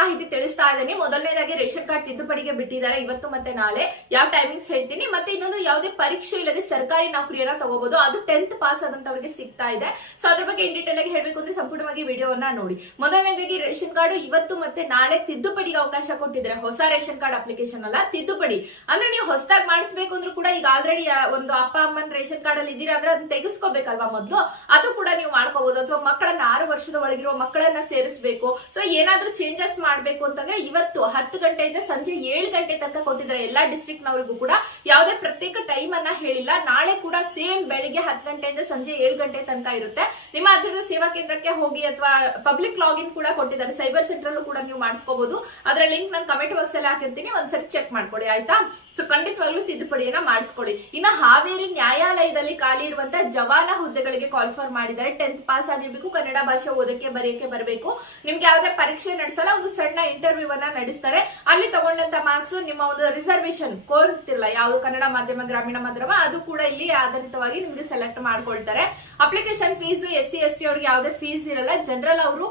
ಮಾಹಿತಿ ತಿಳಿಸ್ತಾ ಇದ್ದೀನಿ? ಮೊದಲನೇದಾಗಿ ರೇಷನ್ ಕಾರ್ಡ್ ತಿದ್ದುಪಡಿಗೆ ಬಿಟ್ಟಿದ್ದಾರೆ. ಇವತ್ತು ಮತ್ತೆ ನಾಳೆ ಯಾವ ಟೈಮಿಂಗ್ಸ್ ಹೇಳ್ತೀನಿ. ಮತ್ತೆ ಇನ್ನೊಂದು ಯಾವುದೇ ಪರೀಕ್ಷೆ ಇಲ್ಲದೆ ಸರ್ಕಾರಿ ನೌಕರಿಯನ್ನ ತಗೋಬಹುದು ಅದು ಟೆಂತ್ ಪಾಸ್ ಆದಂತವರಿಗೆ ಸಿಗ್ತಾ ಇದೆ. ಸೊ ಅದ್ರ ಬಗ್ಗೆ ಇನ್ ಡೀಟೇಲ್ ಆಗಿ ಹೇಳಬೇಕು ಅಂದ್ರೆ ಸಂಪೂರ್ಣವಾಗಿ ವಿಡಿಯೋವನ್ನ ನೋಡಿ. ಮೊದಲನೇದಾಗಿ ರೇಷನ್ ಕಾರ್ಡ್ ಇವತ್ತು ಮತ್ತೆ ನಾಳೆ ತಿದ್ದುಪಡಿಗೆ ಅವಕಾಶ ಕೊಟ್ಟಿದ್ದಾರೆ. ಹೊಸ ರೇಷನ್ ಕಾರ್ಡ್ ಅಪ್ಲಿಕೇಶನ್ ಅಲ್ಲ, ತಿದ್ದುಪಡಿ. ಅಂದ್ರೆ ನೀವು ಹೊಸದಾಗಿ ಮಾಡಿಸ್ಬೇಕು ಅಂದ್ರೂ ಕೂಡ ಈಗ ಆಲ್ರೆಡಿ ಒಂದು ಅಪ್ಪ, ಅಮ್ಮನ ರೇಷನ್ ಕಾರ್ಡ್ ಅಲ್ಲಿ ಇದೀರಾ ಅಂದ್ರೆ ಅದನ್ನ ತೆಗೆಸ್ಕೋಬೇಕಲ್ವಾ ಮೊದಲು? ಅದು ಕೂಡ ನೀವು ಮಾಡ್ಕೋಬಹುದು ಅಥವಾ ಮಕ್ಕಳನ್ನ ಆರು ವರ್ಷದ ಒಳಗಿರುವ ಮಕ್ಕಳನ್ನ ಸೇರಿಸಬೇಕು. ಸೊ ಏನಾದ್ರೂ ಚೇಂಜಸ್ ಮಾಡ್ಬೇಕು ಅಂತಂದ್ರೆ ಇವತ್ತು ಹತ್ತು ಗಂಟೆಯಿಂದ ಸಂಜೆ ಏಳು ಗಂಟೆ ತನಕ ಕೊಟ್ಟಿದ್ದಾರೆ ಎಲ್ಲಾ ಡಿಸ್ಟ್ರಿಕ್ಟ್ ನವರಿಗೂ ಕೂಡ. ಯಾವುದೇ ಪ್ರತ್ಯೇಕ ಟೈಮ್ ಅನ್ನ ಹೇಳಿಲ್ಲ. ನಾಳೆ ಕೂಡ ಸೇಮ್ ಬೆಳಿಗ್ಗೆ ಹತ್ತು ಗಂಟೆಯಿಂದ ಸಂಜೆ ಏಳು ಗಂಟೆ ತನಕ ಇರುತ್ತೆ. ನಿಮ್ಮ ಹತ್ತಿರದ ಸೇವಾ ಕೇಂದ್ರಕ್ಕೆ ಹೋಗಿ ಅಥವಾ ಪಬ್ಲಿಕ್ ಲಾಗಿನ್ ಕೂಡ ಕೊಟ್ಟಿದ್ದಾರೆ. ಸೈಬರ್ ಸೆಂಟರ್ ಕೂಡ ನೀವು ಮಾಡಿಸ್ಕೋಬಹುದು ಅದರ ಲಿಂಕ್ ನಾನು ಕಮೆಂಟ್ ಬಾಕ್ಸ್ ಅಲ್ಲಿ ಹಾಕಿರ್ತೀನಿ. ಒಂದ್ಸರಿ ಚೆಕ್ ಮಾಡ್ಕೊಳ್ಳಿ, ಆಯ್ತಾ? ಸೊ ಖಂಡಿತವಾಗ್ಲೂ ತಿದ್ದುಪಡಿಯನ್ನ ಮಾಡಿಸ್ಕೊಳ್ಳಿ. ಇನ್ನ ಹಾವೇರಿ ನ್ಯಾಯಾಲಯದಲ್ಲಿ ಖಾಲಿ ಇರುವಂತಹ ಜವಾನ ಹುದ್ದೆಗಳಿಗೆ ಕಾಲ್ ಫಾರ್ ಮಾಡಿದ್ದಾರೆ. ಟೆಂತ್ ಪಾಸ್ ಆಗಿರ್ಬೇಕು, ಕನ್ನಡ ಭಾಷೆ ಓದಕ್ಕೆ, ಬರೆಯಕ್ಕೆ ಬರಬೇಕು. ನಿಮ್ಗೆ ಯಾವುದೇ ಪರೀಕ್ಷೆ ನಡೆಸಲ್ಲ, ಒಂದು ಸಣ್ಣ ಇಂಟರ್ವ್ಯೂ ಅನ್ನ ನಡೆಸ್ತಾರೆ. ಅಲ್ಲಿ ತಗೊಂಡಂತ ಮಾರ್ಕ್ಸ್ ನಿಮ್ಮ ಒಂದು ರಿಸರ್ವೇಶನ್ ಕೋರ್ತಿರಲ್ಲ ಯಾವ್ದು ಕನ್ನಡ ಮಾಧ್ಯಮ, ಗ್ರಾಮೀಣ ಮಾಧ್ಯಮ, ಅದು ಕೂಡ ಇಲ್ಲಿ ಆಧಾರಿತವಾಗಿ ನಿಮ್ಗೆ ಸೆಲೆಕ್ಟ್ ಮಾಡ್ಕೊಳ್ತಾರೆ. Application fees S C S T ಅವ್ರಿಗೆ ಯಾವುದೇ ಫೀಸ್ ಇರಲ್ಲ. ಜನರಲ್ ಅವರು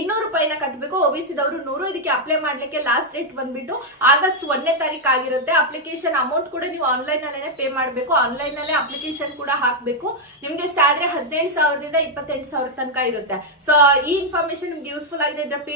ಇನ್ನೂರು ರೂಪಾಯಿನ ಕಟ್ಟಬೇಕು ಒಬಿಸಿದವರು ನೂರು ಇದಕ್ಕೆ ಅಪ್ಲೈ ಮಾಡ್ಲಿಕ್ಕೆ ಲಾಸ್ಟ್ ಡೇಟ್ ಬಂದ್ಬಿಟ್ಟು ಆಗಸ್ಟ್ ಒಂದನೇ ತಾರೀಕು ಆಗಿರುತ್ತೆ. ಅಪ್ಲಿಕೇಶನ್ ಅಮೌಂಟ್ ಕೂಡ ನೀವು ಆನ್ಲೈನ್ ಅಲ್ಲೇ ಪೇ ಮಾಡಬೇಕು. ಆನ್ಲೈನ್ ನಲ್ಲೇ ಅಪ್ಲಿಕೇಶನ್ ಕೂಡ ಹಾಕಬೇಕು. ನಿಮ್ಗೆ ಸ್ಯಾಲ್ರಿ ಹದಿನೇಳು ಸಾವಿರದಿಂದ ಇಪ್ಪತ್ತೆಂಟು ಸಾವಿರ ತನಕ ಇರುತ್ತೆ. ಸೊ ಈ ಇನ್ಫಾರ್ಮೇಶನ್ ನಿಮ್ಗೆ ಯೂಸ್ಫುಲ್ ಆಗಿದೆ ಇದ್ರ ಪಿ